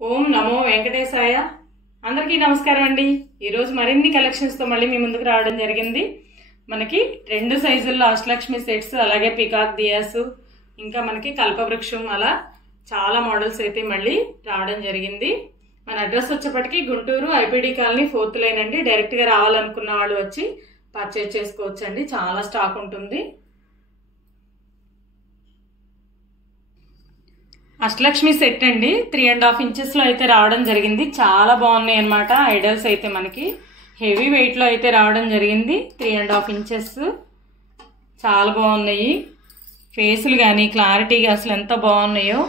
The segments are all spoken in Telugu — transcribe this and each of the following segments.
ఓం నమో వెంకటేశాయ. అందరికీ నమస్కారం అండి. ఈరోజు మరిన్ని కలెక్షన్స్ తో మళ్ళీ మీ ముందుకు రావడం జరిగింది. మనకి 2 సైజుల్లో అష్టలక్ష్మి సెట్స్, అలాగే పికాక్ దియాస్, ఇంకా మనకి కల్పవృక్షం, అలా చాలా మోడల్స్ అయితే మళ్ళీ రావడం జరిగింది. మన అడ్రస్ వచ్చేప్పటికి Guntur IPD colony 4th line అండి. డైరెక్ట్ గా రావాలనుకున్న వాళ్ళు వచ్చి పర్చేజ్ చేసుకోవచ్చండి. చాలా స్టాక్ ఉంటుంది. అష్టలక్ష్మి సెట్ అండి, 3.5 ఇంచెస్ లో అయితే రావడం జరిగింది. చాలా బాగున్నాయి అనమాట. ఐడల్స్ అయితే మనకి హెవీ వెయిట్ లో అయితే రావడం జరిగింది. 3.5 ఇంచెస్ చాలా బాగున్నాయి. ఫేసులు కానీ క్లారిటీగా అసలు ఎంత బాగున్నాయో.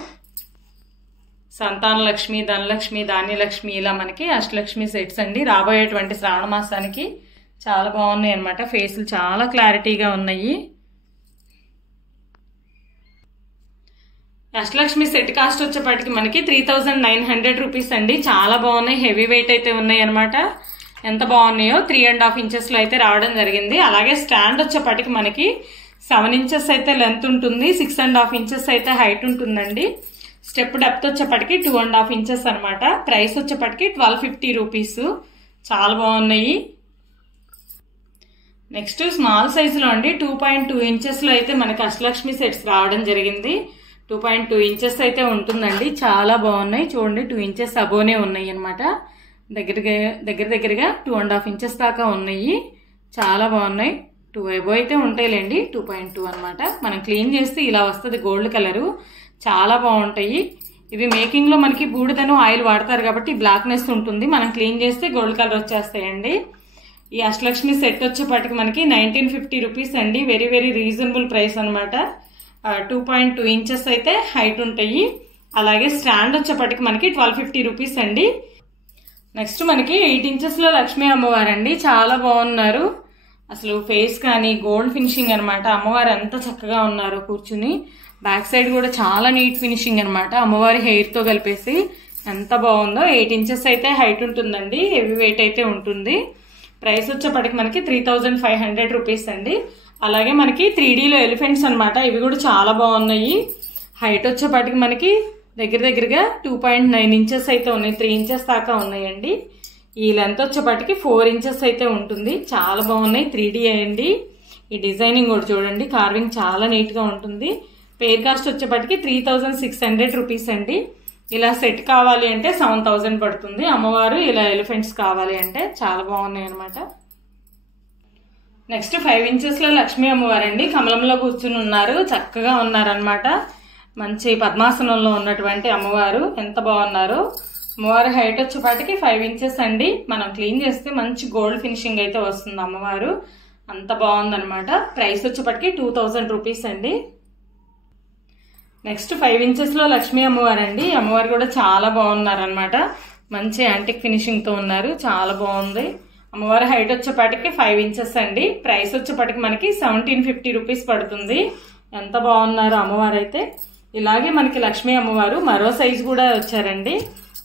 సంతాన లక్ష్మి, ధనలక్ష్మి, ధాన్యలక్ష్మి, ఇలా మనకి అష్టలక్ష్మి సెట్స్ అండి. రాబోయేటువంటి శ్రావణ మాసానికి చాలా బాగున్నాయి అనమాట. ఫేసులు చాలా క్లారిటీగా ఉన్నాయి. అష్టలక్ష్మి సెట్ కాస్ట్ వచ్చేప్పటికి మనకి 3900 రూపీస్ అండి. చాలా బాగున్నాయి. హెవీ వెయిట్ అయితే ఉన్నాయి అనమాట. ఎంత బాగున్నాయో. 3.5 ఇంచెస్ లో అయితే రావడం జరిగింది. అలాగే స్టాండ్ వచ్చేప్పటికి మనకి 7 ఇంచెస్ అయితే లెంత్ ఉంటుంది. 6.5 ఇంచెస్ అయితే హైట్ ఉంటుందండి. స్టెప్ డెప్త్ వచ్చేప్పటికి 2.5 ఇంచెస్ అనమాట. ప్రైస్ వచ్చేప్పటికి 1250 రూపీస్. చాలా బాగున్నాయి. నెక్స్ట్ స్మాల్ సైజులో అండి 2.2 ఇంచెస్ లో అయితే మనకి అష్టలక్ష్మి సెట్స్ రావడం జరిగింది. 2.2 ఇంచెస్ అయితే ఉంటుందండి. చాలా బాగున్నాయి. చూడండి, 2 ఇంచెస్ అబోనే ఉన్నాయి అనమాట. దగ్గరగా 2.5 ఇంచెస్ దాకా ఉన్నాయి. చాలా బాగున్నాయి. 2 అబో అయితే ఉంటాయిలేండి. 2.2 అనమాట. మనం క్లీన్ చేస్తే ఇలా వస్తుంది గోల్డ్ కలరు. చాలా బాగుంటాయి. ఇవి మేకింగ్ లో మనకి బూడిదను ఆయిల్ వాడతారు కాబట్టి బ్లాక్నెస్ ఉంటుంది. మనం క్లీన్ చేస్తే గోల్డ్ కలర్ వచ్చేస్తాయండి. ఈ అష్టలక్ష్మి సెట్ వచ్చేపాటికి మనకి 1950 రూపీస్ అండి. వెరీ వెరీ రీజనబుల్ ప్రైస్ అనమాట. 2.2 ఇంచెస్ అయితే హైట్ ఉంటాయి. అలాగే స్టాండ్ వచ్చేప్పటికి మనకి 1250 రూపీస్ అండి. నెక్స్ట్ మనకి 8 ఇంచెస్ లో లక్ష్మీ అమ్మవారు అండి. చాలా బాగున్నారు. అసలు ఫేస్ కానీ గోల్డ్ ఫినిషింగ్ అనమాట. అమ్మవారు ఎంత చక్కగా ఉన్నారో కూర్చుని. బ్యాక్ సైడ్ కూడా చాలా నీట్ ఫినిషింగ్ అనమాట. అమ్మవారి హెయిర్ తో కలిపేసి ఎంత బాగుందో. 8 ఇంచెస్ అయితే హైట్ ఉంటుందండి. హెవీ వెయిట్ అయితే ఉంటుంది. ప్రైస్ వచ్చేప్పటికి మనకి 3500 రూపీస్ అండి. అలాగే మనకి 3Dలో ఎలిఫెంట్స్ అనమాట. ఇవి కూడా చాలా బాగున్నాయి. హైట్ వచ్చేపాటికి మనకి దగ్గరగా 2.9 ఇంచెస్ అయితే ఉన్నాయి. 3 ఇంచెస్ దాకా ఉన్నాయండి. ఈ లెంత్ వచ్చేపాటికి 4 ఇంచెస్ అయితే ఉంటుంది. చాలా బాగున్నాయి. 3D అండి. ఈ డిజైనింగ్ కూడా చూడండి. కార్వింగ్ చాలా నీట్ గా ఉంటుంది. పేర్ కాస్ట్ వచ్చేపాటికి 3600 రూపీస్ అండి. ఇలా సెట్ కావాలి అంటే 7000 పడుతుంది. అమ్మవారు ఇలా ఎలిఫెంట్స్ కావాలి అంటే చాలా బాగున్నాయి అనమాట. నెక్స్ట్ 5 ఇంచెస్ లో లక్ష్మీ అమ్మవారండి. కమలంలో కూర్చుని ఉన్నారు. చక్కగా ఉన్నారనమాట. మంచి పద్మాసనంలో ఉన్నటువంటి అమ్మవారు. ఎంత బాగున్నారు. అమ్మవారి హైట్ వచ్చేపాటికి 5 ఇంచెస్ అండి. మనం క్లీన్ చేస్తే మంచి గోల్డ్ ఫినిషింగ్ అయితే వస్తుంది అమ్మవారు. అంత బాగుందనమాట. ప్రైస్ వచ్చేపాటికి 2000 రూపీస్ అండి. నెక్స్ట్ 5 ఇంచెస్ లో లక్ష్మీ అమ్మవారండి. అమ్మవారు కూడా చాలా బాగున్నారనమాట. మంచి యాంటిక్ ఫినిషింగ్ తో ఉన్నారు. చాలా బాగుంది. అమ్మవారి హైట్ వచ్చేపాటికి 5 ఇంచెస్ అండి. ప్రైస్ వచ్చేపాటికి మనకి 1750 రూపీస్ పడుతుంది. ఎంత బాగున్నారు అమ్మవారు అయితే. ఇలాగే మనకి లక్ష్మీ అమ్మవారు మరో సైజు కూడా వచ్చారండి.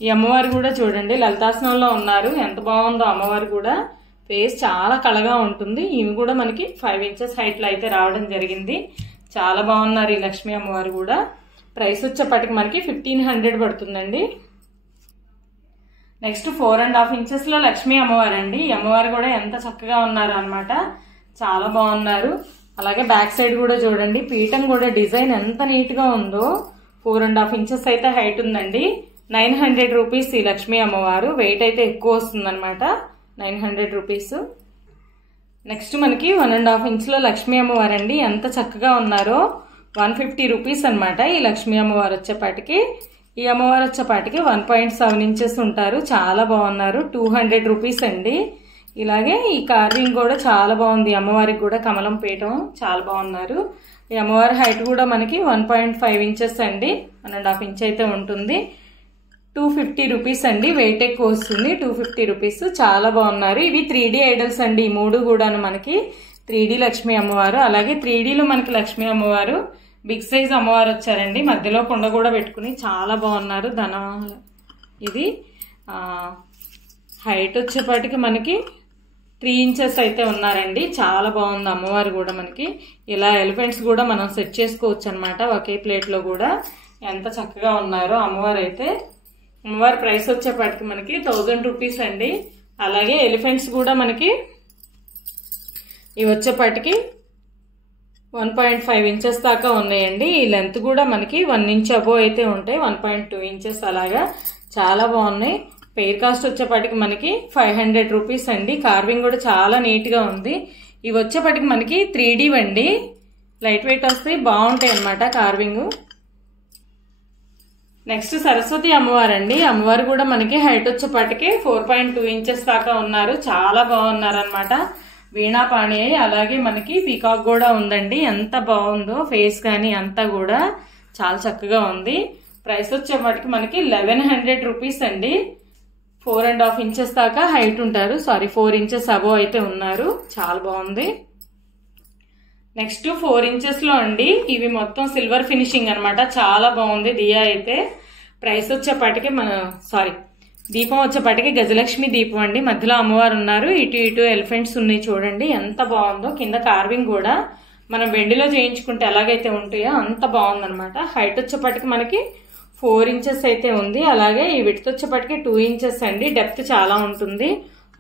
ఈ అమ్మవారు కూడా చూడండి లలితాసనంలో ఉన్నారు. ఎంత బాగుందో అమ్మవారు కూడా. ఫేస్ చాలా కళగా ఉంటుంది. ఇవి కూడా మనకి 5 ఇంచెస్ హైట్ లో అయితే రావడం జరిగింది. చాలా బాగున్నారు ఈ లక్ష్మీ అమ్మవారు కూడా. ప్రైస్ వచ్చేపాటికి మనకి 1500 పడుతుందండి. నెక్స్ట్ 4.5 ఇంచెస్ లో లక్ష్మీ అమ్మవారు అండి. ఈ అమ్మవారు కూడా ఎంత చక్కగా ఉన్నారు అనమాట. చాలా బాగున్నారు. అలాగే బ్యాక్ సైడ్ కూడా చూడండి. పీఠం కూడా డిజైన్ ఎంత నీట్ గా ఉందో. 4.5 ఇంచెస్ అయితే హైట్ ఉందండి. 900 రూపీస్ ఈ లక్ష్మీ అమ్మవారు. వెయిట్ అయితే ఎక్కువ వస్తుంది అనమాట. 900 రూపీస్. నెక్స్ట్ మనకి 1.5 ఇంచ్ లో లక్ష్మీ అమ్మవారు అండి. ఎంత చక్కగా ఉన్నారో. 150 రూపీస్ అనమాట ఈ లక్ష్మీ అమ్మవారు వచ్చేపాటికి. ఈ అమ్మవారు వచ్చేపాటికి 1.7 ఇంచెస్ ఉంటారు. చాలా బాగున్నారు. 200 రూపీస్ అండి. ఇలాగే ఈ కార్వింగ్ కూడా చాలా బాగుంది. అమ్మవారికి కూడా కమలం పీఠం చాలా బాగున్నారు. ఈ అమ్మవారి హైట్ కూడా మనకి 1.5 ఇంచెస్ అండి. 1.5 ఇంచ్ అయితే ఉంటుంది. 250 రూపీస్ అండి. వెయిట్ ఎక్కువ వస్తుంది. 250 రూపీస్. చాలా బాగున్నారు. ఇవి 3D ఐడల్స్ అండి. ఈ 3 కూడాను మనకి 3D లక్ష్మీ అమ్మవారు. అలాగే 3Dలో మనకి లక్ష్మీ అమ్మవారు బిగ్ సైజ్ అమ్మవారు వచ్చారండి. మధ్యలో కుండ కూడా పెట్టుకుని చాలా బాగున్నారు. ఇది హైట్ వచ్చేపాటికి మనకి 3 ఇంచెస్ అయితే ఉన్నారండి. చాలా బాగుంది అమ్మవారు కూడా మనకి. ఇలా ఎలిఫెంట్స్ కూడా మనం సెట్ చేసుకోవచ్చు అనమాట ఒకే ప్లేట్ లో కూడా. ఎంత చక్కగా ఉన్నారో అమ్మవారు అయితే. అమ్మవారి ప్రైస్ వచ్చేపాటికి మనకి 1000 రూపీస్ అండి. అలాగే ఎలిఫెంట్స్ కూడా మనకి ఇవి వచ్చేపాటికి 1.5 ఇంచెస్ దాకా ఉన్నాయండి. ఈ లెంత్ కూడా మనకి 1 ఇంచ్ అబో అయితే ఉంటాయి, 1.2 ఇంచెస్ అలాగా చాలా బాగున్నాయి. పెయిర్ కాస్ట్ వచ్చేపాటికి మనకి 500 రూపీస్ అండి. కార్వింగ్ కూడా చాలా నీట్ గా ఉంది. ఇవి వచ్చేపాటికి మనకి 3D అండి, లైట్ వెయిట్ వస్తాయి, బాగుంటాయి అన్నమాట కార్వింగ్. నెక్స్ట్ సరస్వతి అమ్మవారు అండి. అమ్మవారు కూడా మనకి హైట్ వచ్చేపాటికి 4.2 ఇంచెస్ దాకా ఉన్నారు, చాలా బాగున్నారు అనమాట. వీణాపాణి అలాగే మనకి పీకాక్ కూడా ఉందండి, ఎంత బాగుందో ఫేస్ కానీ అంతా కూడా చాలా చక్కగా ఉంది. ప్రైస్ వచ్చేపాటికి మనకి 1100 రూపీస్ అండి. 4.5 ఇంచెస్ దాకా హైట్ ఉంటారు, 4 ఇంచెస్ అబో అయితే ఉన్నారు, చాలా బాగుంది. నెక్స్ట్ 4 ఇంచెస్ లో అండి, ఇవి మొత్తం సిల్వర్ ఫినిషింగ్ అనమాట, చాలా బాగుంది. దియా అయితే ప్రైస్ వచ్చేపాటికి దీపం వచ్చేపాటికి గజలక్ష్మి దీపం అండి. మధ్యలో అమ్మవారు ఉన్నారు, ఇటు ఎలిఫెంట్స్ ఉన్నాయి చూడండి, ఎంత బాగుందో. కింద కార్వింగ్ కూడా మనం వెండిలో చేయించుకుంటే ఎలాగైతే ఉంటాయో అంత బాగుందనమాట. హైట్ వచ్చేపాటికి మనకి 4 ఇంచెస్ అయితే ఉంది. అలాగే ఈ విడ్త్ వచ్చేపాటికి 2 ఇంచెస్ అండి. డెప్త్ చాలా ఉంటుంది,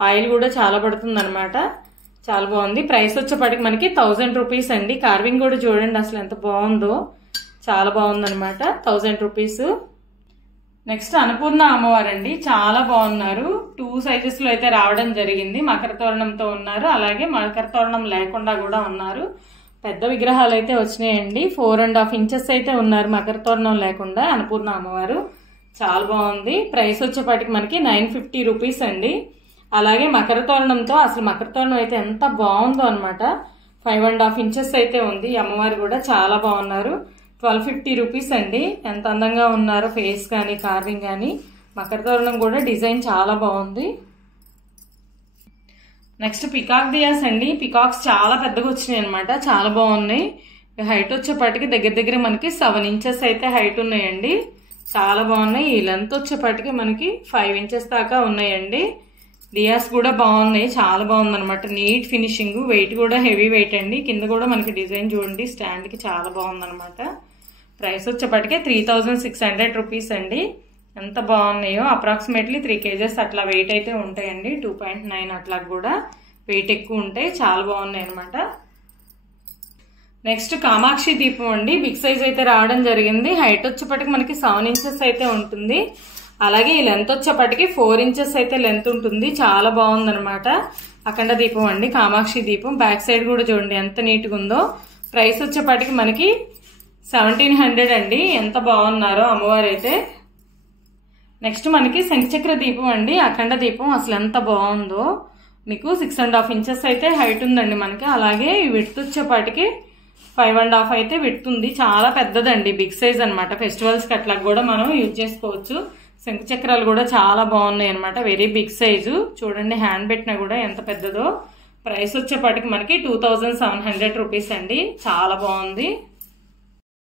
ఆయిల్ కూడా చాలా పడుతుంది అనమాట, చాలా బాగుంది. ప్రైస్ వచ్చేపాటికి మనకి 1000 రూపీస్ అండి. కార్వింగ్ కూడా చూడండి అసలు ఎంత బాగుందో, చాలా బాగుందనమాట. 1000 రూపీస్. నెక్స్ట్ అన్నపూర్ణ అమ్మవారు అండి, చాలా బాగున్నారు. 2 సైజెస్ లో అయితే రావడం జరిగింది. మకర తోరణంతో ఉన్నారు, అలాగే మకర తోరణం లేకుండా కూడా ఉన్నారు. పెద్ద విగ్రహాలు అయితే వచ్చినాయండి. 4.5 ఇంచెస్ అయితే ఉన్నారు మకర తోరణం లేకుండా అన్నపూర్ణ అమ్మవారు, చాలా బాగుంది. ప్రైస్ వచ్చేపాటికి మనకి 950 రూపీస్ అండి. అలాగే మకర తోరణంతో, అసలు మకర తోరణం అయితే ఎంత బాగుందో అనమాట. 5.5 ఇంచెస్ అయితే ఉంది. అమ్మవారు కూడా చాలా బాగున్నారు. 1250 రూపీస్ అండి. ఎంత అందంగా ఉన్నారో ఫేస్ కానీ కార్వింగ్ కానీ. మకర తోరణం కూడా డిజైన్ చాలా బాగుంది. నెక్స్ట్ పికాక్ దియాస్ అండి. పికాక్స్ చాలా పెద్దగా వచ్చినాయి అనమాట, చాలా బాగున్నాయి. హైట్ వచ్చేపాటికి దగ్గర మనకి 7 ఇంచెస్ అయితే హైట్ ఉన్నాయండి, చాలా బాగున్నాయి. ఈ లెంత్ వచ్చేపాటికి మనకి 5 ఇంచెస్ దాకా ఉన్నాయండి. దియాస్ కూడా బాగున్నాయి, చాలా బాగుంది అనమాట. నీట్ ఫినిషింగ్, వెయిట్ కూడా హెవీ వెయిట్ అండి. కింద కూడా మనకి డిజైన్ చూడండి, స్టాండ్ కి చాలా బాగుంది అనమాట. ప్రైస్ వచ్చేపాటికి 3600 రూపీస్ అండి. ఎంత బాగున్నాయో. అప్రాక్సిమేట్లీ 3 kgs అట్లా వెయిట్ అయితే ఉంటాయండి. 2.9 అట్లా కూడా వెయిట్ ఎక్కువ ఉంటాయి, చాలా బాగున్నాయి అనమాట. నెక్స్ట్ కామాక్షి దీపం అండి. బిగ్ సైజ్ అయితే రావడం జరిగింది. హైట్ వచ్చేపాటికి మనకి 7 ఇంచెస్ అయితే ఉంటుంది. అలాగే ఈ లెంత్ వచ్చేపాటికి 4 ఇంచెస్ అయితే లెంత్ ఉంటుంది, చాలా బాగుందనమాట. అఖండ దీపం అండి, కామాక్షి దీపం. బ్యాక్ సైడ్ కూడా చూడండి ఎంత నీట్గా ఉందో. ప్రైస్ వచ్చేపాటికి మనకి 1700 అండి. ఎంత బాగున్నారో అమ్మవారు అయితే. నెక్స్ట్ మనకి శంఖచక్ర దీపం అండి, అఖండ దీపం. అసలు ఎంత బాగుందో. మీకు 6.5 ఇంచెస్ అయితే హైట్ ఉందండి మనకి. అలాగే విడ్త్ వచ్చేపాటికి 5.5 అయితే విడ్త్ ఉంది, చాలా పెద్దదండి, బిగ్ సైజ్ అనమాట. ఫెస్టివల్స్ కి అట్లా కూడా మనం యూజ్ చేసుకోవచ్చు. శంఖచక్రాలు కూడా చాలా బాగున్నాయి అనమాట, వెరీ బిగ్ సైజు. చూడండి హ్యాండ్ పెట్టినా కూడా ఎంత పెద్దదో. ప్రైస్ వచ్చేపాటికి మనకి 2700 రూపీస్ అండి, చాలా బాగుంది.